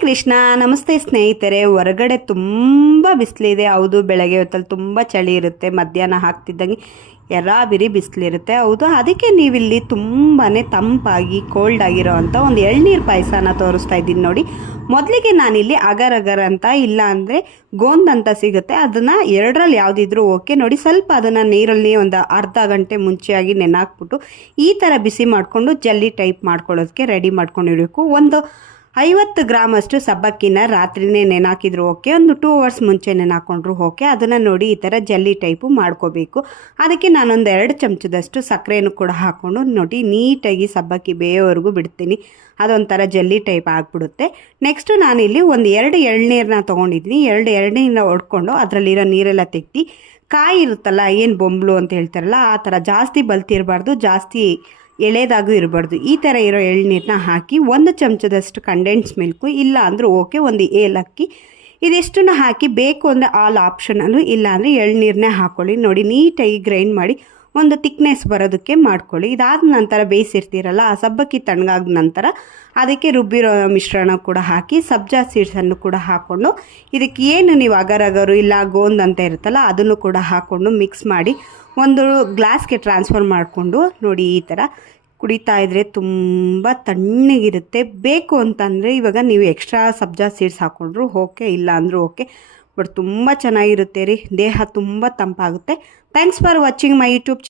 ಕೃಷ್ಣ. ನಮಸ್ತೆ ಸ್ನೇಹಿತರೆ. ಹೊರಗಡೆ ತುಂಬ ಬಿಸಿಲಿದೆ. ಹೌದು, ಬೆಳಗ್ಗೆ ಹೊತ್ತಲ್ಲಿ ತುಂಬ ಚಳಿ ಇರುತ್ತೆ. ಮಧ್ಯಾಹ್ನ ಹಾಕ್ತಿದ್ದಂಗೆ ಬಿರಿ ಬಿಸಿಲಿರುತ್ತೆ. ಹೌದು, ಅದಕ್ಕೆ ನೀವಿಲ್ಲಿ ತುಂಬಾ ತಂಪಾಗಿ ಕೋಲ್ಡ್ ಆಗಿರೋ ಅಂಥ ಒಂದು ಎಳ್ನೀರು ಪಾಯಸನ ತೋರಿಸ್ತಾ ಇದ್ದೀನಿ ನೋಡಿ. ಮೊದಲಿಗೆ ನಾನಿಲ್ಲಿ ಅಗರ್ ಅಗರ್ ಅಂತ, ಇಲ್ಲ ಅಂದರೆ ಗೋಂದ್ ಅಂತ ಸಿಗುತ್ತೆ, ಅದನ್ನು ಎರಡರಲ್ಲಿ ಯಾವುದಿದ್ರೂ ಓಕೆ. ನೋಡಿ, ಸ್ವಲ್ಪ ಅದನ್ನು ನೀರಲ್ಲಿ ಒಂದು ಅರ್ಧ ಗಂಟೆ ಮುಂಚೆಯಾಗಿ ನೆನೆಹಾಕ್ಬಿಟ್ಟು ಈ ಥರ ಬಿಸಿ ಮಾಡಿಕೊಂಡು ಜಲ್ಲಿ ಟೈಪ್ ಮಾಡ್ಕೊಳ್ಳೋದಕ್ಕೆ ರೆಡಿ ಮಾಡ್ಕೊಂಡಿರಬೇಕು. ಒಂದು 50 ಗ್ರಾಮ್ ಅಷ್ಟು ಸಬ್ಬಕ್ಕಿನ ರಾತ್ರಿನೇ ನೆನೆಹಾಕಿದ್ರು ಓಕೆ, ಒಂದು 2 ಅವರ್ಸ್ ಮುಂಚೆ ನೆನೆಹಾಕೊಂಡ್ರು ಓಕೆ. ಅದನ್ನು ನೋಡಿ ಈ ಥರ ಜಲ್ಲಿ ಟೈಪು ಮಾಡ್ಕೋಬೇಕು. ಅದಕ್ಕೆ ನಾನೊಂದು 2 ಚಮಚದಷ್ಟು ಸಕ್ಕರೆಯನ್ನು ಕೂಡ ಹಾಕ್ಕೊಂಡು ನೋಡಿ ನೀಟಾಗಿ ಸಬ್ಬಕ್ಕಿ ಬೇಯೋವರೆಗೂ ಬಿಡ್ತೀನಿ. ಅದೊಂಥರ ಜಲ್ಲಿ ಟೈಪ್ ಆಗಿಬಿಡುತ್ತೆ. ನೆಕ್ಸ್ಟು ನಾನಿಲ್ಲಿ ಒಂದು 2 ಎಳ್ನೀರನ್ನ ತೊಗೊಂಡಿದ್ದೀನಿ. 2 ಎಳ್ನೀರನ್ನ ಹೊಡ್ಕೊಂಡು ಅದರಲ್ಲಿರೋ ನೀರೆಲ್ಲ ತೆಗ್ದು, ಕಾಯಿ ಇರುತ್ತಲ್ಲ, ಏನು ಬೊಂಬಲು ಅಂತ ಹೇಳ್ತಾರಲ್ಲ, ಆ ಥರ ಜಾಸ್ತಿ ಬಲ್ತಿರಬಾರ್ದು, ಜಾಸ್ತಿ ಎಳೆದಾಗೂ ಇರಬಾರ್ದು. ಈ ಥರ ಇರೋ ಎಳ್ನೀರನ್ನ ಹಾಕಿ 1 ಚಮಚದಷ್ಟು ಕಂಡೆನ್ಸ್ ಮಿಲ್ಕು, ಇಲ್ಲ ಅಂದರೂ ಓಕೆ, ಒಂದು ಏಲಕ್ಕಿ, ಇದಿಷ್ಟನ್ನು ಹಾಕಿ ಬೇಕು ಅಂದರೆ ಆಲ್ ಆಪ್ಷನಲ್ಲು, ಇಲ್ಲ ಅಂದರೆ ಎಳ್ನೀರನ್ನೇ ಹಾಕ್ಕೊಳ್ಳಿ. ನೋಡಿ, ನೀಟಾಗಿ ಗ್ರೈಂಡ್ ಮಾಡಿ ಒಂದು ಥಿಕ್ನೆಸ್ ಬರೋದಕ್ಕೆ ಮಾಡ್ಕೊಳ್ಳಿ. ಇದಾದ ನಂತರ ಬೇಯಿಸಿರ್ತೀರಲ್ಲ, ಆ ಸಬ್ಬಕ್ಕಿ ತಣ್ಣಗಾದ ನಂತರ ಅದಕ್ಕೆ ರುಬ್ಬಿರೋ ಮಿಶ್ರಣ ಕೂಡ ಹಾಕಿ ಸಬ್ಜಾ ಸೀಡ್ಸನ್ನು ಕೂಡ ಹಾಕ್ಕೊಂಡು, ಇದಕ್ಕೆ ಏನು ನೀವು ಅಗರು ಇಲ್ಲ ಗೋಂದ್ ಅಂತ ಇರುತ್ತಲ್ಲ ಅದನ್ನು ಕೂಡ ಹಾಕ್ಕೊಂಡು ಮಿಕ್ಸ್ ಮಾಡಿ ಒಂದು ಗ್ಲಾಸ್ಗೆ ಟ್ರಾನ್ಸ್ಫರ್ ಮಾಡಿಕೊಂಡು ನೋಡಿ ಈ ಥರ ಕುಡಿತಾ ಇದ್ದರೆ ತುಂಬ ತಣ್ಣಗಿರುತ್ತೆ. ಬೇಕು ಅಂತಂದರೆ ಇವಾಗ ನೀವು ಎಕ್ಸ್ಟ್ರಾ ಸಬ್ಜಾ ಸೀಡ್ಸ್ ಹಾಕ್ಕೊಂಡ್ರು ಓಕೆ, ಇಲ್ಲ ಅಂದರೂ ಓಕೆ, ಬಟ್ ತುಂಬ ಚೆನ್ನಾಗಿರುತ್ತೆ ರೀ, ದೇಹ ತುಂಬ ತಂಪಾಗುತ್ತೆ. Thanks for watching my YouTube.